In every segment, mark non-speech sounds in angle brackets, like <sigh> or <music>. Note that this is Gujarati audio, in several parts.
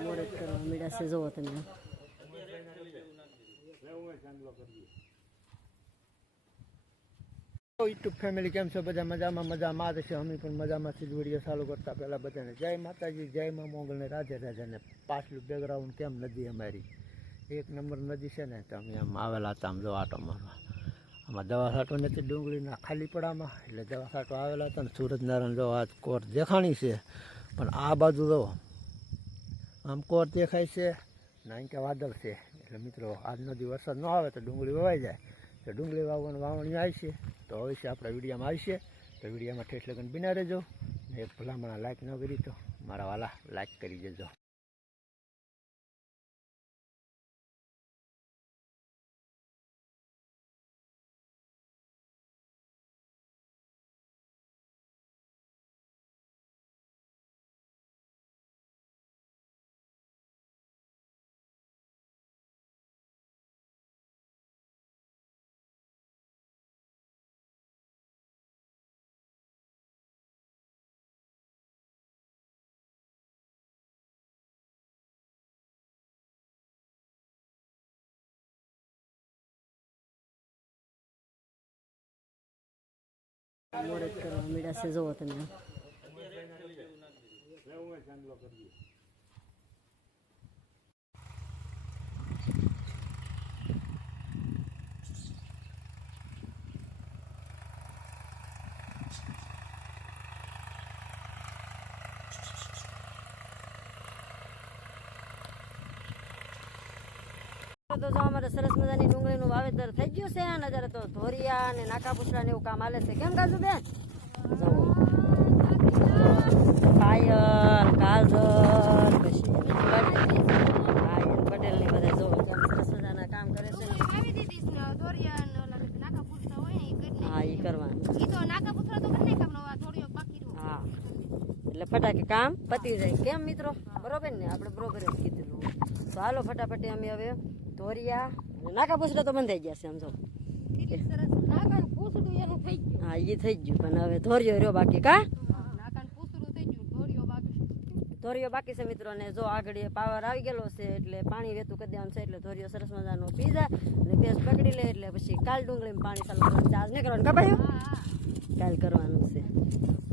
મોડે કરવા ફેમિલી કેમ છો? બધા મજામાં? મજામાં જ છે. અમે પણ મજામાં જ ચાલુ કરતા પહેલાં બધાને જય માતાજી, જય મા મોગલ ને રાધે રાજાને પાછલું બેકગ્રાઉન્ડ કેમ નદી અમારી? એક નંબર નદી છે ને, તો અમે આમ આવેલા હતા આમ જો આટો મારવા. આમાં દવા નથી ડુંગળીના, ખાલી પડામાં. એટલે દવા આવેલા હતા ને સુરતનારાયણ જો આ કોટ દેખાણી છે. પણ આ બાજુ જો આમ કોર દેખાય છે નાઈ કે વાદળ છે. એટલે મિત્રો, આજનો દી વરસાદ ન આવે તો ડુંગળી વવાઈ જાય. તો ડુંગળી વાવવાનું વાવણી આવશે તો અવશ્ય આપણા વિડીયોમાં આવશે તો વિડીયામાં ઠેઠ લગન બિના રહેજો. ને એક ભલામણા લાઈક ન કરી તો મારા વાલા લાઈક કરી દેજો. મોડે કરવા મીડા છે જોવો તમે તો જો અમારે સરસ મજાની ડુંગળીનું વાવેતર થઈ ગયું છે અને અત્યારે તો ધોરિયા અને નાકા પૂછડા ને એવું કામ હાલે છે. કેમ કાજુ બેન? પાયલ કાજલ પછી પટેલ ને બધા જો કેમ સરસ મજાના કામ કરે છે. હા એ કરવાનું. હા. એટલે ફટાકે કામ પતી જાય. કેમ મિત્રો? બરોબર ને? આપણે બરોબર જ કીધેલું. તો હાલો ફટાફટી અમે હવે ધોરિયા અને નાકા પૂછડા તો બંધ થઈ ગયા છે આમ જો. કેટલી સરસ. નાકાનું પૂછડું એનું હા એ થઈ ગયું પણ હવે ધોરિયો રહ્યો બાકી કા. ધોરિયો બાકી છે. મિત્રો ને જો આગળ પાવર આવી ગયેલો છે એટલે પાણી વેતું કરી દેવાનું છે એટલે ધોરિયો સરસ મજાનો પી જાય અને ભેંસ પકડી લે એટલે પછી કાલ ડુંગળીમાં પાણી ચાલુ કરવાનું ચાર્જ નહીં કરવાનું કપાયું. કાલ કરવાનું છે.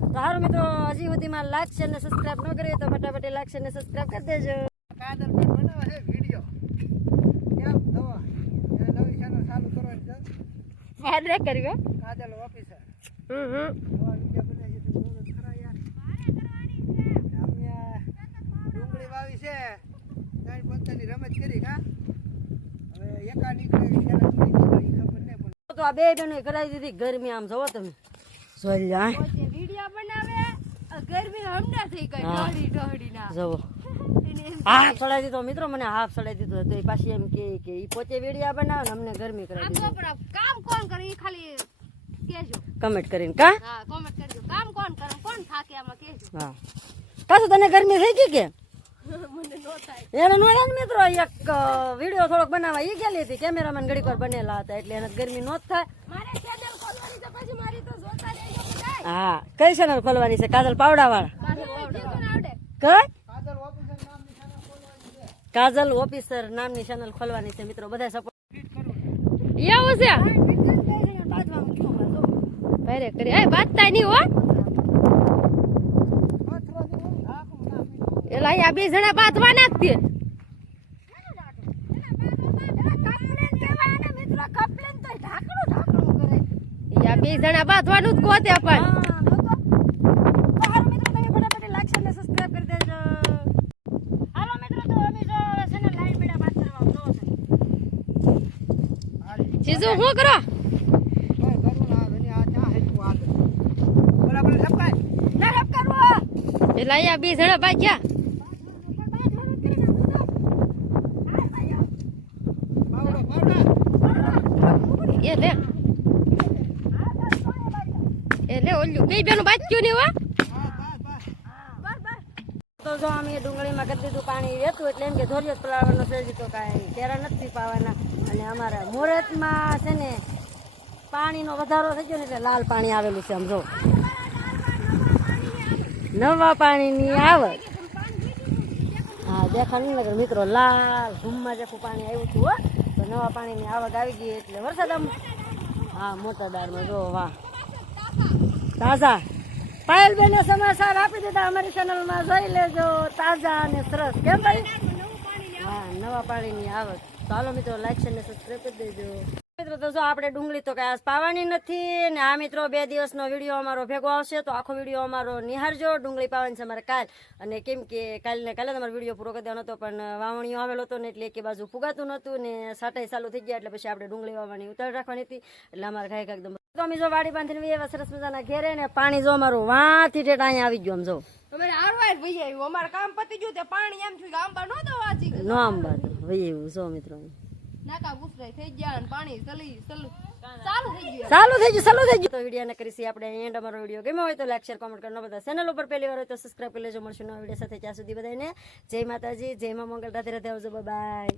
તો સારું મિત્રો હજી સુધીમાં લાઈક છે ને સબસ્ક્રાઇબ ન કરીએ તો ફટાફટ લાઈક છે ને સબસ્ક્રાઇબ કરી દેજો કાદર પર બનાવે છે વીડિયો કેમ દવા નવી ચેનલ ચાલુ કરવાની છે ન કર્યો કાજલ ઓફિસર. હમ હમ. ડુંગળી વાવી છે. ત્રણ પંચાની રમત કરી હા? હવે એકા નીકળે ખબર નહીં પણ તો આ બે બહેનો કરાવી દીધી ગરમી આમ જવો તમે. વીડિયો બનાવે, ગરમી હમણાં થઈ ગઈ, હા. દોડી ના જોવો. હાફ ચડાવી દીધો મિત્રો મને હાફ ચડાવી દીધો તો એ પાછી એમ કે કે ઈ પોતે વેડિયા બનાવે ને અમને ગરમી કરાવી દીધી. કામ કોણ કરે? ઈ ખાલી કહેજો. કમેન્ટ કરીને કા? હા, comment કરજો. કામ કોણ કરે, કોણ થાકે આમાં કહેજો. હા. કાશું તને ગરમી થઈ ગઈ કે? <laughs> નો એને નો થાય મિત્રો એક વીડિયો થોડોક બનાવવા ઈ ગયેલી હતી. કેમેરામેન ઘડી પર બનેલા હતા એટલે એને ગરમી નો થાય. હા કઈ ચેનલ ખોલવાની છે? કાજલ પાવડા વાળા. કઈ? કાજલ ઓફિસર નામની ચેનલ ખોલવાની છે મિત્રો બધા સપોર્ટ એવું છે ભારે કરી એ બાતતા નહીં હો એલા અહીંયા બે જણા બાંધવા નાખતી બે જણા બાંધવાનું જ કોતે પણ જીજુ શું કરો? એલા અહીંયા બે જણા બાંધ્યા ગયા. એ લે. એ લે ઓલ્યું બે બેનું બાંધ્યું નહીં હો. તો જો અમે ડુંગળીમાં કરી દીધું પાણી રહેતું એટલે એમ કે ધોરિયો જ પલાળવાનો તો કાંઈ કેરા નથી પાવાના. અને અમારા મુહૂર્તમાં છે ને પાણીનો વધારો થઈ ગયો ને એટલે લાલ પાણી આવેલું છે આમ જો. નવા પાણીની આવક. હા દેખાણ નગર મિત્રો, લાલ ઘૂમમાં જેખું પાણી આવ્યું હતું, હો. તો નવા પાણીની આવક આવી ગઈ એટલે વરસાદ આમ હા, મોટા દાળમાં જો, વાહ. તાજા. પાયલ બેને સમાચાર આપી દીધા. અમારી ચેનલમાં જોઈ લેજો. તાજા અને સરસ. કેમ ભાઈ? હા, નવા પાણીની આવક. ચાલો મિત્રો લાઈક છે સબસ્ક્રાઈબ કરી દેજો. મિત્રો, તો જો આપણે ડુંગળી તો કાંઈ પાવાની નથી ને આ મિત્રો બે દિવસનો વીડિયો અમારો ભેગો આવશે તો આખો વીડિયો અમારો નિહાળજો. ડુંગળી પાવાની છે અમારે કાલ. અને કેમ કે કાલને કાલે તમારો વીડિયો પૂરો કરી દેવાનો હતો, પણ વાવણીઓ આવેલો હતો ને એટલે એક બાજુ ફુગાતું નહોતું ને સાટાઈ ચાલુ થઈ ગયા એટલે પછી આપણે ડુંગળી વાવવાની ઉતાર રાખવાની હતી. એટલે અમારે ખાઈ એકદમ તો અમે જો વાડી બાંધીને એવા સરસ મજાના ઘેરે ને પાણી જો અમારું વાંથી ઠેઠ અહીંયા આવી ગયું આમ જો. અમારે આરવાય ભાઈ આવ્યું અમારે કામ પતી ગયું તે પાણી એમ થયું કે આંબા નહોતો વાંચી ગયું. નો આમ બાદ વહી એવું જો મિત્રો નાકા બુસરાય થઈ ગયા પાણી ચલી ચલું ચાલુ થઈ ગયું ચાલુ થઈ ગયું. તો વીડિયો ને કરીશી આપણે એન્ડ અમારો વીડિયો ગમ્યો હોય તો લાઈક શેર કોમેન્ટ કરવાનો બધા ચેનલ ઉપર પહેલી વાર હોય તો સબસ્ક્રાઈબ કરી લેજો. મળશું નવા વીડિયો સાથે. ત્યાં સુધી બધાને જય માતાજી જય મા મંગલ. રાધે રાધે આવજો. બાય